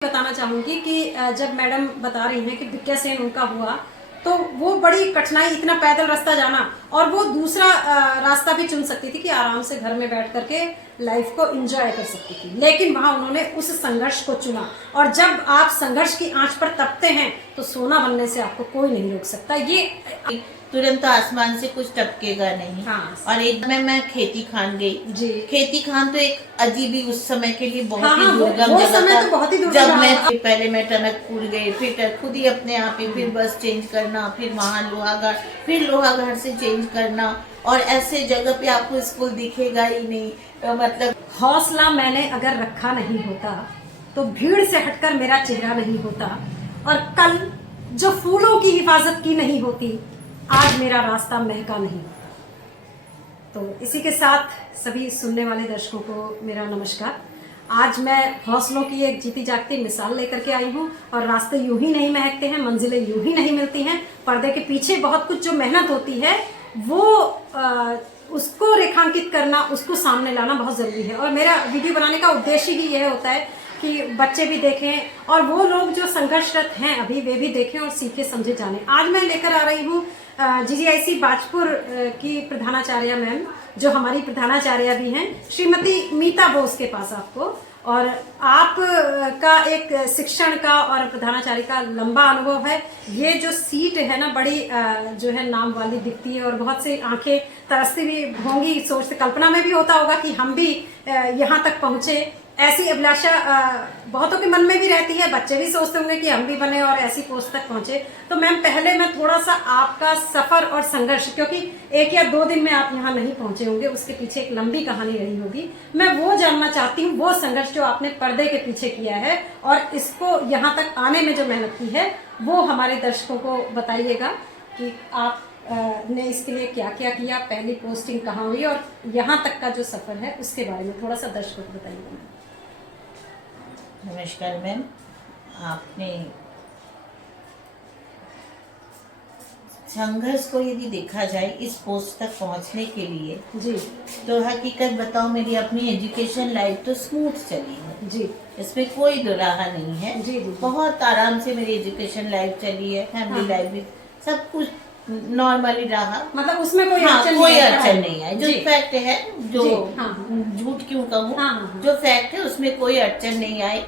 बताना चाहूंगी कि जब मैडम बता रही हैं कि विद्या सेन उनका हुआ तो वो बड़ी कठिनाई, इतना पैदल रास्ता जाना, और वो दूसरा रास्ता भी चुन सकती थी कि आराम से घर में बैठ करके लाइफ को एंजॉय कर सकती थी, लेकिन वहां उन्होंने उस संघर्ष को चुना। और जब आप संघर्ष की आंच पर तपते हैं तो सोना बनने से आपको कोई नहीं रोक सकता। ये तुरंत तो आसमान से कुछ टपकेगा नहीं। हाँ। और एक समय मैं खेती खान गई जी। खेती खान तो एक अजीब ही उस समय के लिए बहुत हाँ, ही हाँ, दुर्गम वो जगह समय था। तो बहुत ही दुर्गम जब रहा। मैं पहले मैं टनकपुर गई, फिर खुद ही अपने आप ही फिर बस चेंज करना, फिर वहाँ लोहागढ़, फिर लोहागढ़ से चेंज करना, और ऐसे जगह पे आपको स्कूल दिखेगा ही नहीं। तो मतलब हौसला मैंने अगर रखा नहीं होता तो भीड़ से हटकर मेरा चेहरा नहीं होता, और कल जो फूलों की हिफाजत की नहीं होती आज मेरा रास्ता महका नहीं। तो इसी के साथ सभी सुनने वाले दर्शकों को मेरा नमस्कार। आज मैं हौसलों की एक जीती जागती मिसाल लेकर के आई हूँ, और रास्ते यूं ही नहीं महकते हैं, मंजिलें यूं ही नहीं मिलती हैं। पर्दे के पीछे बहुत कुछ जो मेहनत होती है वो उसको रेखांकित करना, उसको सामने लाना बहुत ज़रूरी है। और मेरा वीडियो बनाने का उद्देश्य ही यह होता है कि बच्चे भी देखें और वो लोग जो संघर्षरत हैं अभी वे भी देखें और सीखे समझे जाने। आज मैं लेकर आ रही हूँ जीजीआईसी बाजपुर की प्रधानाचार्य मैम, जो हमारी प्रधानाचार्य भी हैं, श्रीमती मीता बोस के पास आपको। और आप का एक शिक्षण का और प्रधानाचार्य का लंबा अनुभव है। ये जो सीट है ना बड़ी जो है नाम वाली दिखती है, और बहुत से आंखें तरसती भी होंगी, सोचते कल्पना में भी होता होगा कि हम भी यहाँ तक पहुँचे। ऐसी अभिलाषा बहुतों के मन में भी रहती है, बच्चे भी सोचते होंगे कि हम भी बने और ऐसी पोस्ट तक पहुंचे। तो मैम पहले मैं थोड़ा सा आपका सफर और संघर्ष, क्योंकि 1 या 2 दिन में आप यहाँ नहीं पहुंचे होंगे, उसके पीछे एक लंबी कहानी रही होगी, मैं वो जानना चाहती हूँ। वो संघर्ष जो आपने पर्दे के पीछे किया है और इसको यहाँ तक आने में जो मेहनत की है, वो हमारे दर्शकों को बताइएगा कि आप ने इसके लिए क्या क्या किया, पहली पोस्टिंग कहाँ हुई, और यहाँ तक का जो सफर है उसके बारे में थोड़ा सा दर्शकों को बताइएगा। नमस्कार मैम, आपने संघर्ष को यदि देखा जाए इस पोस्ट तक पहुंचने के लिए जी, तो हकीकत बताओ मेरी अपनी एजुकेशन लाइफ तो स्मूथ चली है जी, इसमें कोई दुराहा नहीं है। जी, जी, बहुत आराम से मेरी एजुकेशन लाइफ चली है, फैमिली हाँ। लाइफ भी सब कुछ नॉर्मली रहा, मतलब उसमें कोई हाँ, अड़चन कोई नहीं है। अड़चन नहीं है। जो फैक्ट है, जो हाँ, झूठ क्यों कहूँ, हाँ, हाँ, जो फैक्ट है उसमें कोई अड़चन नहीं आई।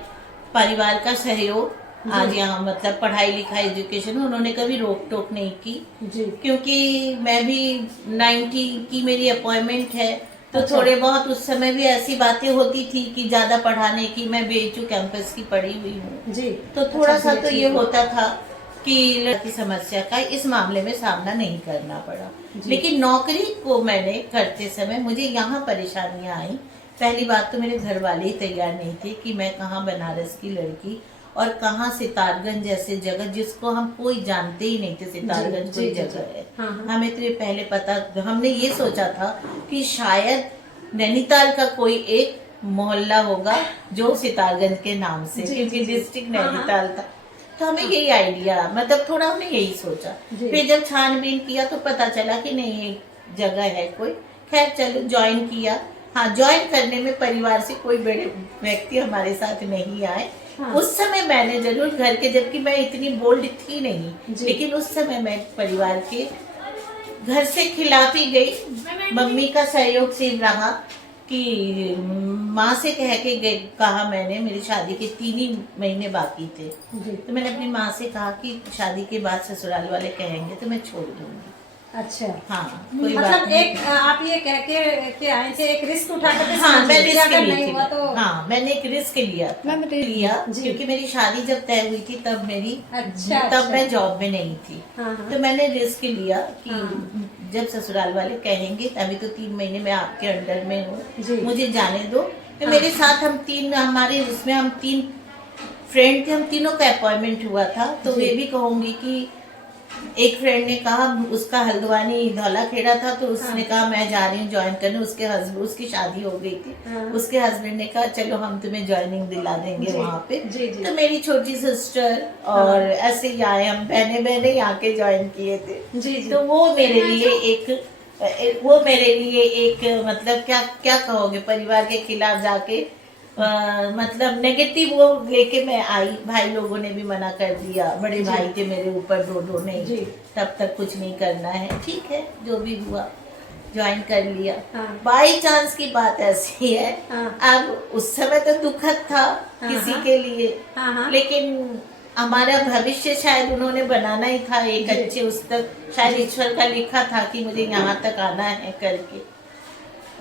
परिवार का सहयोग, आज यहाँ मतलब पढ़ाई लिखाई एजुकेशन में उन्होंने कभी रोक टोक नहीं की जी, क्योंकि मैं भी 90 की मेरी अपॉइंटमेंट है। तो अच्छा। थोड़े बहुत उस समय भी ऐसी बातें होती थी कि ज्यादा पढ़ाने की, मैं बीएचयू कैंपस की पढ़ी हुई हूँ, जी, तो थोड़ा अच्छा, सा तो ये होता था कि लड़की समस्या का इस मामले में सामना नहीं करना पड़ा। लेकिन नौकरी को मैंने करते समय मुझे यहाँ परेशानियां आई। पहली बात तो मेरे घर वाले ही तैयार नहीं थे कि मैं कहाँ बनारस की लड़की और कहाँ सितारगंज जैसे जगह जिसको हम कोई जानते ही नहीं थे, सितारगंज कोई जगह है। हाँ, हाँ। हमें तो ये पहले पता, हमने ये सोचा था कि शायद नैनीताल का कोई एक मोहल्ला होगा जो सितारगंज के नाम से, क्योंकि डिस्ट्रिक्ट नैनीताल था। तो हमें यही आइडिया, मतलब थोड़ा हमने यही सोचा। फिर जब छानबीन किया तो पता चला कि नहीं ये जगह है कोई। खैर चलो ज्वाइन किया। हाँ, ज्वाइन करने में परिवार से कोई बड़े व्यक्ति हमारे साथ नहीं आए। हाँ। उस समय मैंने जरूर घर के, जबकि मैं इतनी बोल्ड थी नहीं, लेकिन उस समय मैं परिवार के घर से खिलाफ ही गई। मम्मी का सहयोग से रहा कि माँ से कह के कहा मैंने, मेरी शादी के 3 ही महीने बाकी थे, तो मैंने अपनी माँ से कहा कि शादी के बाद ससुराल वाले कहेंगे तो मैं छोड़ दूंगी। अच्छा, हाँ, कोई बात मतलब नहीं। एक आप ये कह के आए थे, एक रिस्क उठा करके। हाँ, मैं रिस्क अगर ली नहीं थी। हुआ तो हाँ, मैंने एक रिस्क लिया क्योंकि मेरी शादी जब तय हुई थी तब मेरी तब मैं जॉब में नहीं थी। हाँ, तो मैंने रिस्क लिया कि जब ससुराल वाले कहेंगे, अभी तो 3 महीने मैं आपके अंडर में हूँ, मुझे जाने दो। तो मेरे साथ हम 3, हमारे उसमें हम 3 फ्रेंड थे, हम तीनों का अपॉइंटमेंट हुआ था। तो ये भी कहूंगी कि एक फ्रेंड ने कहा, उसका हल्द्वानी धौला खेड़ा था, तो उसने कहा मैं जा रही हूँ ज्वाइन करने। उसके हस्बैंड, उसकी शादी हो गई थी, उसके हस्बैंड ने कहा चलो हम तुम्हें ज्वाइनिंग दिला देंगे वहाँ पे। तो मेरी छोटी सिस्टर और ऐसे ही आए, हम बहने बहने ही आके ज्वाइन किए थे। तो वो मेरे लिए एक मतलब क्या क्या कहोगे, परिवार के खिलाफ जाके मतलब नेगेटिव वो लेके मैं आई, भाई लोगों ने भी मना कर दिया, बड़े भाई थे मेरे ऊपर, दो नहीं जी। तब तक कुछ नहीं करना है, ठीक है जो भी हुआ ज्वाइन कर लिया। हाँ। बाई चांस की बात ऐसी है, हाँ। अब उस समय तो दुखद था हाँ, किसी हाँ। के लिए, हाँ, हाँ। लेकिन हमारा भविष्य शायद उन्होंने बनाना ही था एक जी। अच्छे, उस तक शायद ईश्वर का लिखा था कि मुझे यहाँ तक आना है करके।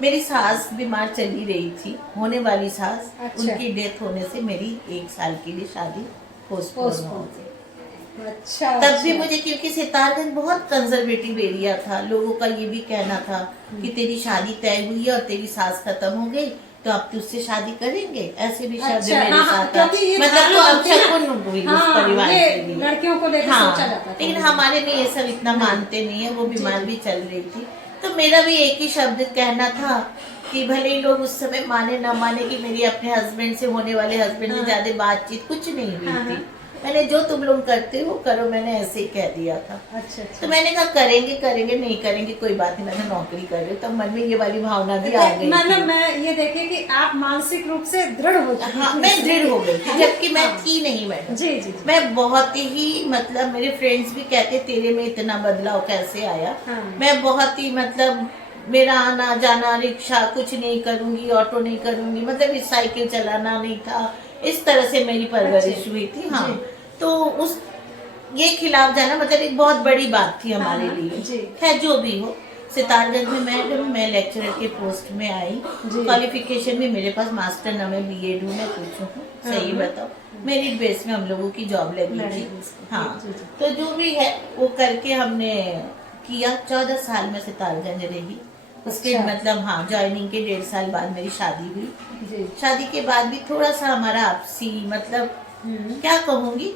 मेरी सास बीमार चली रही थी, होने वाली सास, अच्छा। उनकी डेथ होने से मेरी 1 साल के लिए शादी पोस्टपोन हो पोस्टपोन। गई। अच्छा। तब भी अच्छा। मुझे, क्योंकि सितारगंज बहुत कंजर्वेटिव एरिया था, लोगों का ये भी कहना था कि तेरी शादी तय हुई है और तेरी सास खत्म हो गई तो अब तुझसे शादी करेंगे, ऐसे भी शब्द अच्छा, मेरे हाँ, साथ क्योंकि ये मतलब तो धारणा अब होती है ना। शकुन हुई उस हाँ, परिवार ये के लिए। लड़कियों को लेकर हाँ, सोचा जाता था। लेकिन हमारे में ये सब इतना मानते नहीं है, वो बीमार जी। भी चल रही थी, तो मेरा भी एक ही शब्द कहना था कि भले ही लोग उस समय माने ना माने कि मेरी अपने हस्बैंड से, होने वाले हस्बैंड से हाँ। ज्यादा बातचीत कुछ नहीं हुई हाँ, थी। हाँ। मैंने जो तुम लोग करते हो करो, मैंने ऐसे ही कह दिया था। अच्छा। अच्छा। तो मैंने कहा करेंगे करेंगे, नहीं करेंगे कोई बात नहीं, मैंने नौकरी कर रही हूँ, तब मन में ये वाली भावना भी आ गई मतलब थी। मैं ये देखे कि आप मानसिक रूप से दृढ़ हो चुकी हाँ, थी मैं इसलिए। दृढ़ हो गई थी, जबकि मैं हाँ। थी नहीं मैडम। जी जी जी। मैं बहुत ही मतलब, मेरे फ्रेंड्स भी कहते तेरे में इतना बदलाव कैसे आया। हाँ। मैं बहुत ही मतलब, मेरा आना जाना, रिक्शा कुछ नहीं करूंगी, ऑटो नहीं करूंगी, मतलब साइकिल चलाना नहीं था, इस तरह से मेरी परवरिश हुई थी। हाँ, जी। तो उस ये खिलाफ जाना मतलब एक बहुत बड़ी बात थी हमारे हाँ, लिए। जी। खैर जो भी हो, सितारगंज में मैं लेक्चरर के पोस्ट में आई। जी। क्वालिफिकेशन भी मेरे पास मास्टर ना में बीएड हूँ, मैं कुछ हूँ, सही हाँ। बताओ, मेरिट बेस में हम लोगों की जॉब लगी Merit थी। base पे, हाँ, जी, जी। तो जो भी है वो करके हमने किया। 14 साल में सितारगंज रही। उसके अच्छा। मतलब हाँ, ज्वाइनिंग के 1.5 साल बाद मेरी शादी हुई। जी। शादी के बाद भी थोड़ा सा हमारा आपसी मतलब, क्या कहूँगी,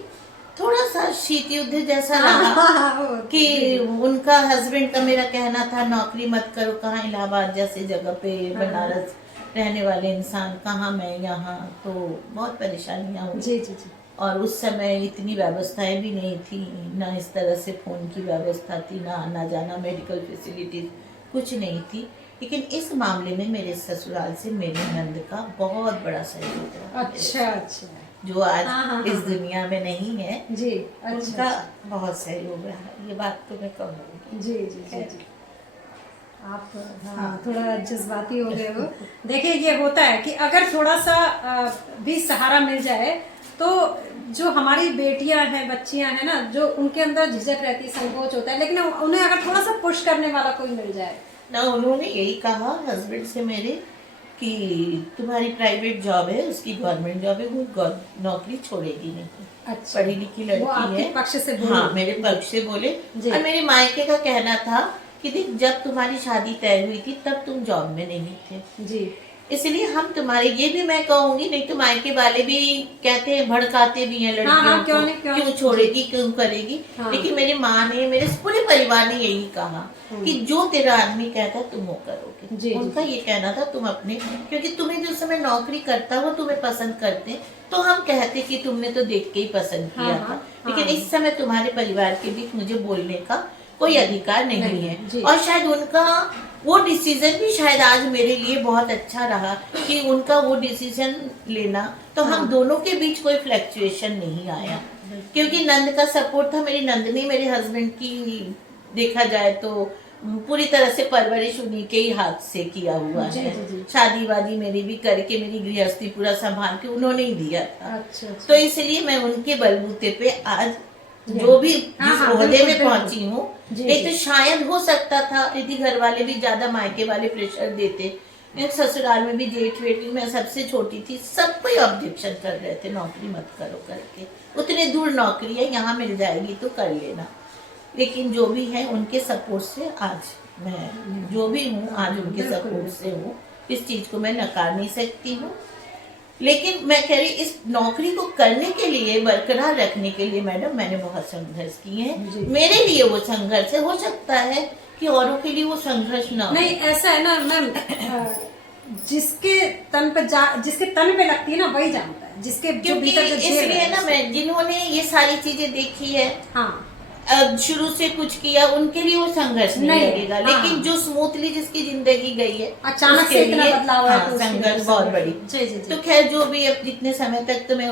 थोड़ा सा शीत युद्ध जैसा रहा कि उनका हस्बैंड का मेरा कहना था नौकरी मत करो, कहाँ इलाहाबाद जैसे जगह पे, बनारस रहने वाले इंसान, कहाँ मैं यहाँ, तो बहुत परेशानियाँ हुई। जी जी जी। और उस समय इतनी व्यवस्थाएं भी नहीं थी, ना इस तरह से फोन की व्यवस्था थी, ना आना जाना, मेडिकल फैसिलिटीज कुछ नहीं थी। लेकिन इस मामले में मेरे ससुराल से मेरे नंद का बहुत बड़ा सहयोग रहा। अच्छा अच्छा। जो आज हाँ, हाँ, इस हाँ। दुनिया में नहीं है, जी। अच्छा। उनका बहुत सहयोग रहा, ये बात तो मैं कहूँगी। जी जी जी जी। आप हाँ थोड़ा जज्बाती हो गए हो। देखिए ये होता है कि अगर थोड़ा सा भी सहारा मिल जाए तो जो हमारी बेटियां हैं, बच्चियां हैं ना, जो उनके अंदर झिझक रहती है, संकोच होता है, लेकिन उन्हें अगर थोड़ा सा पुश करने वाला कोई मिल जाए ना, उन्होंने यही कहा हस्बैंड से मेरे कि तुम्हारी प्राइवेट जॉब है, उसकी गवर्नमेंट जॉब है, वो नौकरी छोड़ेगी नहीं। अच्छा। पढ़ी लिखी वो लड़की आपके है। पक्ष से बोले? हाँ, मेरे पक्ष से बोले। जी। और मेरे मायके का कहना था कि देख, जब तुम्हारी शादी तय हुई थी तब तुम जॉब में नहीं थे, जी। इसलिए हम तुम्हारे, ये भी मैं कहूंगी, नहीं तो मायके वाले भी कहते हैं, भड़काते भी हैं लड़कियों हाँ, क्यों को, नहीं, क्यों क्यों नहीं? छोड़ेगी, क्यों करेगी। हाँ। लेकिन मेरी माँ ने, मेरे पूरे परिवार ने यही कहा कि जो तेरा आदमी कहता तुम वो करोगे। जी, उनका जी। ये कहना था तुम अपने, क्योंकि तुम्हें जो समय नौकरी करता वो तुम्हें पसंद करते, तो हम कहते कि तुमने तो देख के ही पसंद किया हाँ, था, हाँ, लेकिन इस समय तुम्हारे परिवार के बीच मुझे बोलने का कोई अधिकार नहीं है। जी। और शायद उनका वो डिसीजन भी शायद आज मेरे लिए बहुत अच्छा रहा कि उनका वो डिसीजन लेना, तो हम दोनों के बीच कोई फ्लक्चुएशन नहीं आया, क्योंकि नंद का सपोर्ट था। मेरी नंदनी मेरे हस्बैंड की देखा जाए तो पूरी तरह से परवरिश उन्हीं के ही हाथ से किया हुआ जी, है। जी, जी। शादी वादी मेरी भी करके, मेरी गृहस्थी पूरा संभाल के उन्होंने ही दिया था। अच्छा, अच्छा। तो इसलिए मैं उनके बलबूते पे आज जो भी हाँ, जिस हाँ, ओहदे बिल्कुल, में बिल्कुल। पहुंची हूँ। जी, नहीं जी। तो शायद हो सकता था यदि घर वाले भी ज्यादा, मायके वाले प्रेशर देते। मेरे ससुराल में भी जेठ वेठ, मैं सबसे छोटी थी, सब कोई ऑब्जेक्शन कर रहे थे, नौकरी मत करो करके, उतने दूर नौकरी है, यहाँ मिल जाएगी तो कर लेना। लेकिन जो भी है उनके सपोर्ट से आज मैं जो भी हूँ, आज उनके सपोर्ट से हूँ, इस चीज को मैं नकार नहीं सकती हूँ। लेकिन मैं कह रही, इस नौकरी को करने के लिए, बरकरार रखने के लिए मैडम मैंने बहुत संघर्ष किए हैं। मेरे लिए वो संघर्ष हो सकता है कि औरों के लिए वो संघर्ष ना हो। नहीं, ऐसा है ना मैम, जिसके तन पे लगती है ना वही जानता है, जिसके जो क्योंकि भीतर जो झेल इसलिए है ना, मैं जिन्होंने ये सारी चीजें देखी है, हाँ शुरू से कुछ किया, उनके लिए वो संघर्ष नहीं नहीं, लगेगा। हाँ। लेकिन जो स्मूथली जिसकी जिंदगी गई है, अचानक उसके से इतना लिए, बदलाव है, हाँ, तो उसके लिए संघर्ष बहुत बड़ी। जी जी जी। तो खैर जो भी, अब जितने समय तक तो मैं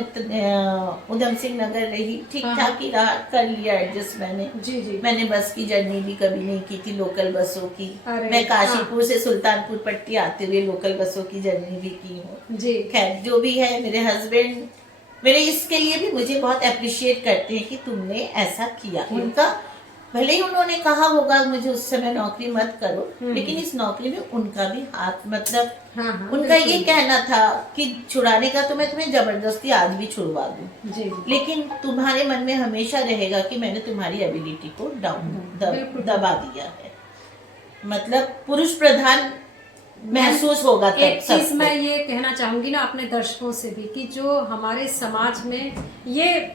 उधम सिंह नगर रही, ठीक हाँ, ठाक ही रहा, कर लिया एडजस्ट मैंने। जी जी। मैंने बस की जर्नी भी कभी नहीं की थी, लोकल बसों की। अरे, मैं काशीपुर से सुल्तानपुर पट्टी आते हुए लोकल बसों की जर्नी भी की हूँ। जी खैर जो भी है, मेरे हस्बैंड मेरे इसके लिए भी मुझे बहुत अप्रिशिएट करते हैं कि तुमने ऐसा किया। उनका भले ही उन्होंने कहा होगा मुझे उस समय नौकरी मत करो, लेकिन इस नौकरी में उनका भी हाथ, मतलब हाँ हाँ, उनका ये कहना था कि छुड़ाने का तो मैं तुम्हें जबरदस्ती आज भी छुड़वा दूं, जी लेकिन तुम्हारे मन में हमेशा रहेगा कि मैंने तुम्हारी एबिलिटी को बिल्कुल। दबा दिया है। मतलब पुरुष प्रधान महसूस होगा तब एक चीज सबको। मैं ये कहना चाहूंगी ना अपने दर्शकों से भी, कि जो हमारे समाज में ये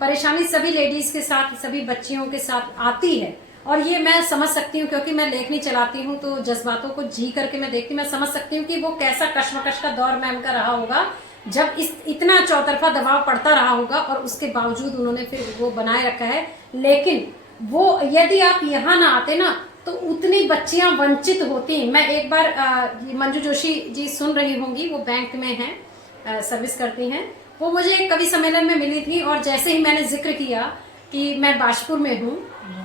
परेशानी सभी लेडीज के साथ, सभी बच्चियों के साथ आती है, और ये मैं समझ सकती हूँ क्योंकि मैं लेखनी चलाती हूँ, तो जज्बातों को जी करके मैं देखती हूँ। मैं समझ सकती हूँ कि वो कैसा कश्मकश का दौर मैम का रहा होगा, जब इतना चौतरफा दबाव पड़ता रहा होगा, और उसके बावजूद उन्होंने फिर वो बनाए रखा है। लेकिन वो यदि आप यहाँ ना आते ना, तो उतनी बच्चियां वंचित होती। मैं एक बार मंजू जोशी जी सुन रही होंगी, वो बैंक में हैं, सर्विस करती हैं, वो मुझे एक कवि सम्मेलन में मिली थी, और जैसे ही मैंने जिक्र किया कि मैं बाजपुर में हूँ,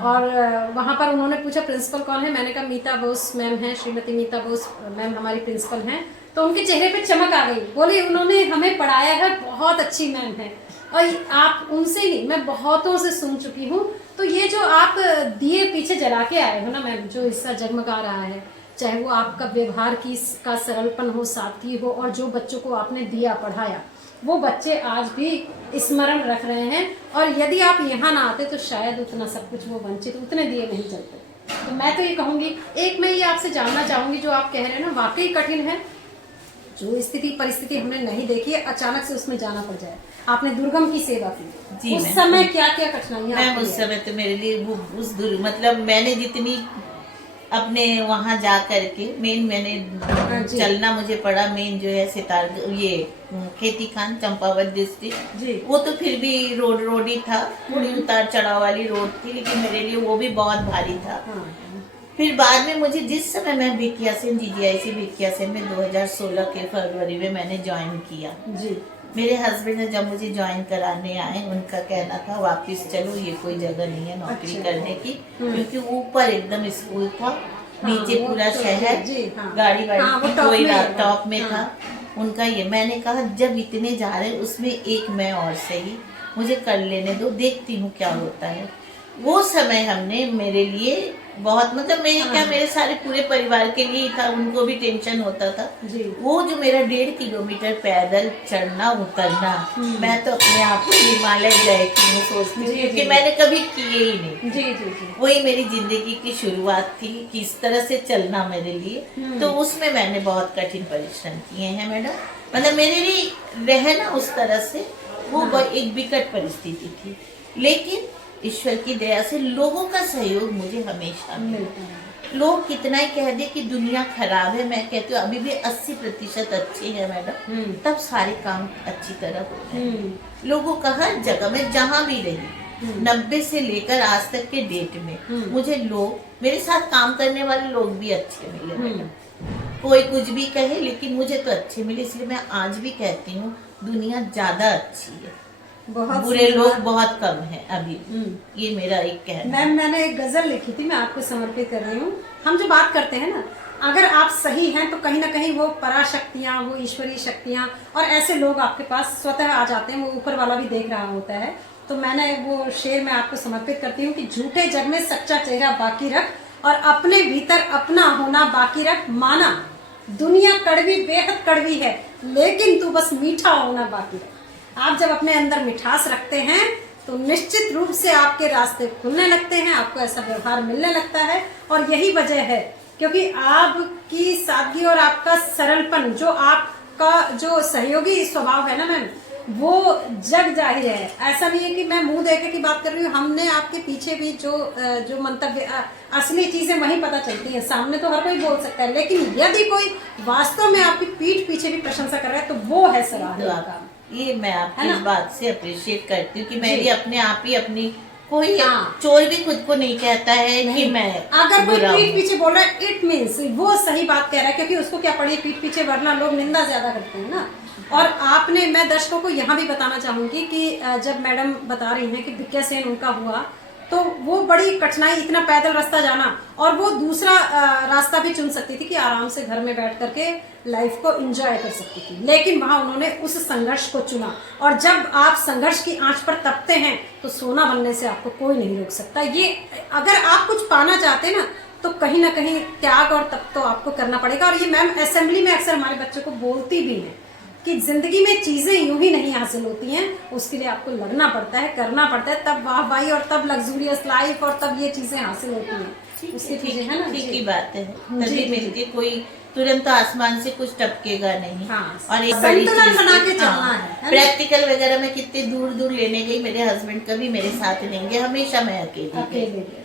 और वहाँ पर उन्होंने पूछा प्रिंसिपल कौन है, मैंने कहा मीता बोस मैम है, श्रीमती मीता बोस मैम हमारी प्रिंसिपल हैं। तो उनके चेहरे पे चमक आ गई, बोली उन्होंने हमें पढ़ाया है, बहुत अच्छी मैम है। और आप उनसे नहीं, मैं बहुतों से सुन चुकी हूँ। तो ये जो आप दिए पीछे जला के आए हो ना मैम, जो हिस्सा जगमगा रहा है, चाहे वो आपका व्यवहार का सरलपन हो, सादगी हो, और जो बच्चों को आपने दिया, पढ़ाया, वो बच्चे आज भी स्मरण रख रहे हैं। और यदि आप यहाँ ना आते तो शायद उतना सब कुछ वो वंचित, उतने दिए नहीं चलते। तो मैं तो ये कहूँगी, एक मैं ये आपसे जानना चाहूँगी, जो आप कह रहे हैं ना वाकई कठिन है, जो स्थिति परिस्थिति हमने नहीं देखी है, अचानक से उसमें जाना पड़ जाए। आपने दुर्गम की सेवा की, उस समय क्या क्या कठिनाइयां? मैम उस समय तो मेरे लिए वो मतलब मैंने जितनी अपने वहां जा करके मैंने चलना मुझे पड़ा, मेन जो है सितार ये खेती खान चंपावत डिस्ट्रिक्ट, वो तो फिर भी रोड ही था, थोड़ी उतार चढ़ाव वाली रोड थी, लेकिन मेरे लिए वो भी बहुत भारी था। फिर बाद में मुझे जिस समय मैं भिकियासेन जीजीआईसी भिकियासेन में 2016 के फरवरी में मैंने ज्वाइन किया जी। मेरे हस्बैंड ने जब मुझे ज्वाइन कराने आए, उनका कहना था वापस चलो, ये कोई जगह नहीं है नौकरी करने की, क्योंकि ऊपर एकदम स्कूल था, नीचे पूरा शहर, गाड़ी वाड़ी कोई ना, टॉप में था उनका। ये मैंने कहा जब इतने जा रहे उसमें एक मैं और सही, मुझे कर लेने दो, देखती हूँ क्या होता है। वो समय हमने मेरे लिए बहुत, मतलब मेरे सारे पूरे परिवार के लिए था, उनको भी टेंशन होता था जी। वो जो मेरा 1.5 किलोमीटर पैदल चढ़ना उतरना, मैं तो अपने आप को हिमालय गए कि मैं सोचती हूँ, क्योंकि मैंने कभी किए ही नहीं जी जी जी। वही मेरी जिंदगी की शुरुआत थी कि इस तरह से चलना मेरे लिए। तो उसमें मैंने बहुत कठिन परिश्रम किए हैं मैडम, मतलब मेरे लिए रहना उस तरह से वो एक विकट परिस्थिति थी, लेकिन ईश्वर की दया से लोगों का सहयोग मुझे हमेशा मिलता है। लोग कितना ही कह दे कि दुनिया खराब है, मैं कहती हूँ अभी भी 80% अच्छी है मैडम, तब सारे काम अच्छी तरह होते हैं। लोगों का हर जगह में जहाँ भी रही 90 से लेकर आज तक के डेट में मुझे लोग, मेरे साथ काम करने वाले लोग भी अच्छे मिले मैडम। कोई कुछ भी कहे लेकिन मुझे तो अच्छे मिले, इसलिए मैं आज भी कहती हूँ दुनिया ज्यादा अच्छी है, बहुत बुरे लोग बहुत कम हैं अभी। ये मेरा एक कहना। मैम मैंने एक गजल लिखी थी, मैं आपको समर्पित कर रही हूँ। हम जो बात करते हैं ना, अगर आप सही हैं तो कहीं ना कहीं वो पराशक्तियाँ, वो ईश्वरीय शक्तियाँ और ऐसे लोग आपके पास स्वतः आ जाते हैं, वो ऊपर वाला भी देख रहा होता है। तो मैंने वो शेर मैं आपको समर्पित करती हूँ कि झूठे जग में सच्चा चेहरा बाकी रख, और अपने भीतर अपना होना बाकी रख। माना दुनिया कड़वी, बेहद कड़वी है, लेकिन तू बस मीठा होना बाकी रख। आप जब अपने अंदर मिठास रखते हैं तो निश्चित रूप से आपके रास्ते खुलने लगते हैं, आपको ऐसा व्यवहार मिलने लगता है। और यही वजह है क्योंकि आपकी सादगी और आपका सरलपन, जो आपका जो सहयोगी स्वभाव है ना मैम, वो जग जाहिर है। ऐसा नहीं है कि मैं मुंह देखे की बात कर रही हूँ, हमने आपके पीछे भी जो मंतव्य, असली चीजें वहीं पता चलती है। सामने तो हर कोई बोल सकता है, लेकिन यदि कोई वास्तव में आपकी पीठ पीछे भी प्रशंसा कर रहा है तो वो है सराहनीय काम। ये मैं आपकी इस बात से अप्रिशिएट करती हूँ कि मेरी अपने आप ही अपनी कोई हाँ। चोर भी खुद को नहीं कहता है कि मैं अगर कोई बुरा हूँ। पीठ पीछे बोल रहा है इट मीन्स वो सही बात कह रहा है, क्योंकि उसको क्या पड़ी पीठ पीछे, वरना लोग निंदा ज्यादा करते हैं ना। और आपने, मैं दर्शकों को यहाँ भी बताना चाहूंगी कि जब मैडम बता रही हैं कि विज्ञा सेन उनका हुआ, तो वो बड़ी कठिनाई, इतना पैदल रास्ता जाना, और वो दूसरा रास्ता भी चुन सकती थी कि आराम से घर में बैठ करके लाइफ को एंजॉय कर सकती थी, लेकिन वहां उन्होंने उस संघर्ष को चुना। और जब आप संघर्ष की आंच पर तपते हैं तो सोना बनने से आपको कोई नहीं रोक सकता। ये अगर आप कुछ पाना चाहते हैं ना, तो कहीं ना कहीं त्याग और तप तो आपको करना पड़ेगा। और ये मैम असेंबली में अक्सर हमारे बच्चों को बोलती भी हैं कि जिंदगी में चीजें यूं ही नहीं हासिल होती हैं, उसके लिए आपको लगना पड़ता है, करना पड़ता है, तब वाहवाही और तब लग्जूरियस लाइफ और तब ये चीजें हासिल होती हैं। उसकी चीजें है ना, ठीक जी। ही बात है, जी, तभी जी, मिलती है। कोई तुरंत तो आसमान से कुछ टपकेगा नहीं। हाँ, और एक बड़ी संतुलन चीज बना के थी, चलना हाँ, है ना? प्रैक्टिकल वगैरह में कितने दूर दूर लेने गई, मेरे हस्बैंड कभी मेरे साथ नहीं गए, हमेशा मैं अकेली गई, अकेले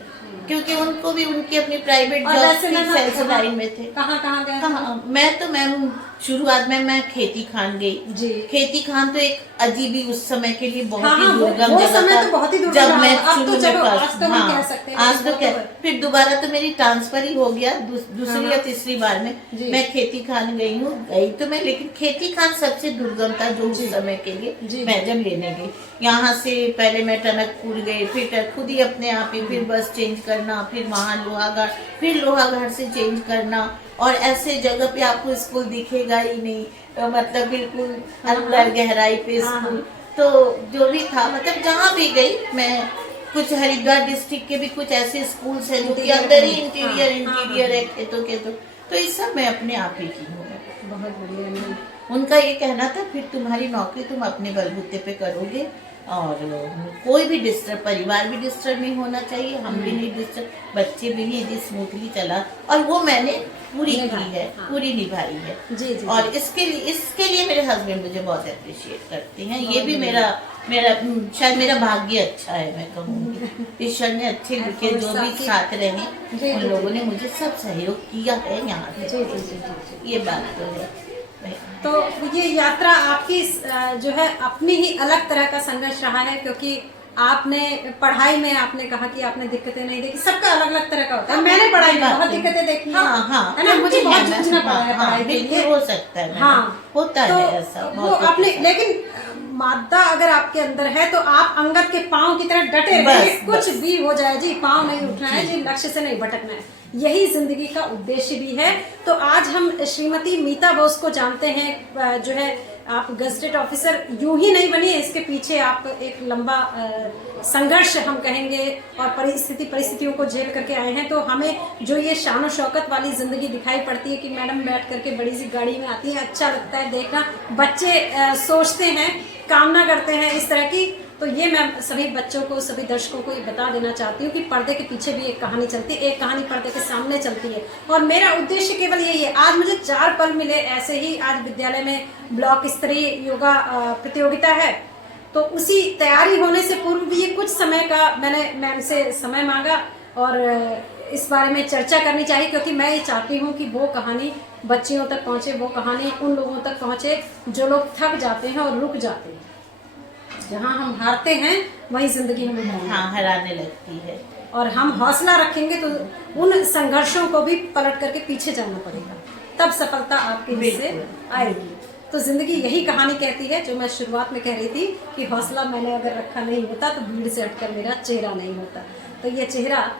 क्योंकि उनको भी उनकी अपनी प्राइवेट और जॉब वैसे थी, मैम सेल्स लाइन में थे। कहाँ गए? कहाँ, मैं तो मैम शुरुआत में मैं खेती खान गई। जी। खेती खान तो एक अजीब ही उस समय के लिए बहुत हाँ, ही हाँ, दुर्गम वो जगह समय था। तो बहुत ही दुर्गम जब था। मैं अब तो शुरू चलो, में आज तो हम कह सकते हैं, आज तो वो क्या, तो- फिर दोबारा तो मेरी ट्रांसफर ही हो गया दूसरी हाँ, या तीसरी बार में जी। मैं खेती खान गई हूँ। गई तो मैं, लेकिन खेती खान सबसे दुर्गम था जो उस समय के जी। लिए मैं जब लेने गई। यहाँ से पहले मैं टनकपुर गई, फिर खुद ही अपने आप ही, फिर बस चेंज करना, फिर वहाँ लोहाघाट, फिर लोहाघाट से चेंज करना, और ऐसे जगह पे आपको स्कूल दिखेगा ही नहीं, मतलब बिल्कुल अंदर गहराई पे स्कूल। तो जो भी था, मतलब जहाँ भी गई मैं, कुछ हरिद्वार डिस्ट्रिक्ट के भी कुछ ऐसे स्कूल्स हैं जो कि अंदर ही इंटीरियर है, खेतों के, तो इस सब मैं अपने आप ही की हूँ। बहुत बढ़िया मैम। उनका ये कहना था फिर तुम्हारी नौकरी तुम अपने बलबूते पे करोगे, और कोई भी डिस्टर्ब, परिवार भी डिस्टर्ब नहीं होना चाहिए, हम भी नहीं डिस्टर्ब, बच्चे भी नहीं, स्मूथली चला, और वो मैंने पूरी की है, हाँ। पूरी निभाई है। जी, जी, और इसके लिए मेरे हस्बैंड मुझे बहुत अप्रिशिएट करते हैं। ये भी मेरा शायद मेरा भाग्य अच्छा है, मैं कहूँगी। ईश्वर ने अच्छे लिखे, जो भी साथ रहे उन लोगों ने मुझे सब सहयोग किया है यहाँ जी, पे। जी, जी, जी। ये बात तो है। तो ये यात्रा आपकी जो है अपनी ही अलग तरह का संघर्ष रहा है, क्योंकि आपने पढ़ाई में, आपने कहा कि आपने दिक्कतें नहीं देखी, सबका अलग अलग तरह का होता है। मैंने पढ़ाई में बहुत दिक्कतें देखी हैं, है ना, मुझे बहुत जूझना पड़ा है पढ़ाई के लिए। हो सकता है, हाँ, होता तो है ऐसा, वो बहुत अपने, होता है। लेकिन मादा अगर आपके अंदर है तो आप अंगद के पाँव की तरह डटे बस, रहिए, कुछ बस। भी हो जाए जी, पाँव नहीं उठना है जी, लक्ष्य से नहीं भटकना है, यही जिंदगी का उद्देश्य भी है। तो आज हम श्रीमती मीता बोस को जानते हैं, जो है आप गजेटेड ऑफिसर यूं ही नहीं बनी है, इसके पीछे आप एक लंबा संघर्ष हम कहेंगे और परिस्थितियों को झेल करके आए हैं। तो हमें जो ये शान और शौकत वाली जिंदगी दिखाई पड़ती है कि मैडम बैठ करके बड़ी सी गाड़ी में आती है, अच्छा लगता है देखना, बच्चे सोचते हैं, कामना करते हैं इस तरह की। तो ये मैं सभी बच्चों को, सभी दर्शकों को ये बता देना चाहती हूँ कि पर्दे के पीछे भी एक कहानी चलती है, एक कहानी पर्दे के सामने चलती है। और मेरा उद्देश्य केवल यही है। आज मुझे 4 पल मिले ऐसे ही, आज विद्यालय में ब्लॉक स्तरीय योगा प्रतियोगिता है, तो उसी तैयारी होने से पूर्व भी ये कुछ समय का मैंने मैम से समय मांगा और इस बारे में चर्चा करनी चाहिए, क्योंकि मैं ये चाहती हूँ कि वो कहानी बच्चियों तक पहुँचे, वो कहानी उन लोगों तक पहुँचे जो लोग थक जाते हैं और रुक जाते हैं। जहाँ हम हारते हैं वही जिंदगी हमें हराने लगती है, और हम हौसला रखेंगे तो उन संघर्षों को भी पलट करके पीछे जाना पड़ेगा, तब सफलता आपके हिस्से आएगी। तो जिंदगी यही कहानी कहती है, जो मैं शुरुआत में कह रही थी कि हौसला मैंने अगर रखा नहीं होता तो भीड़ से हटकर मेरा चेहरा नहीं होता। तो ये चेहरा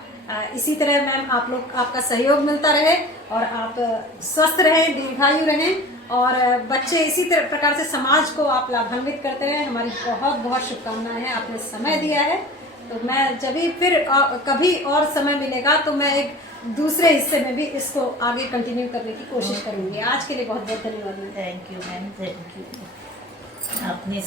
इसी तरह मैम आप लोग, आपका सहयोग मिलता रहे और आप स्वस्थ रहें, दीर्घायु रहें, और बच्चे इसी तरह प्रकार से समाज को आप लाभान्वित करते रहें। हमारी बहुत बहुत शुभकामनाएं हैं, आपने समय दिया है। तो मैं जब भी फिर कभी और समय मिलेगा तो मैं एक दूसरे हिस्से में भी इसको आगे कंटिन्यू करने की कोशिश करूंगी। आज के लिए बहुत बहुत धन्यवाद। Thank you ma'am, thank you. आपने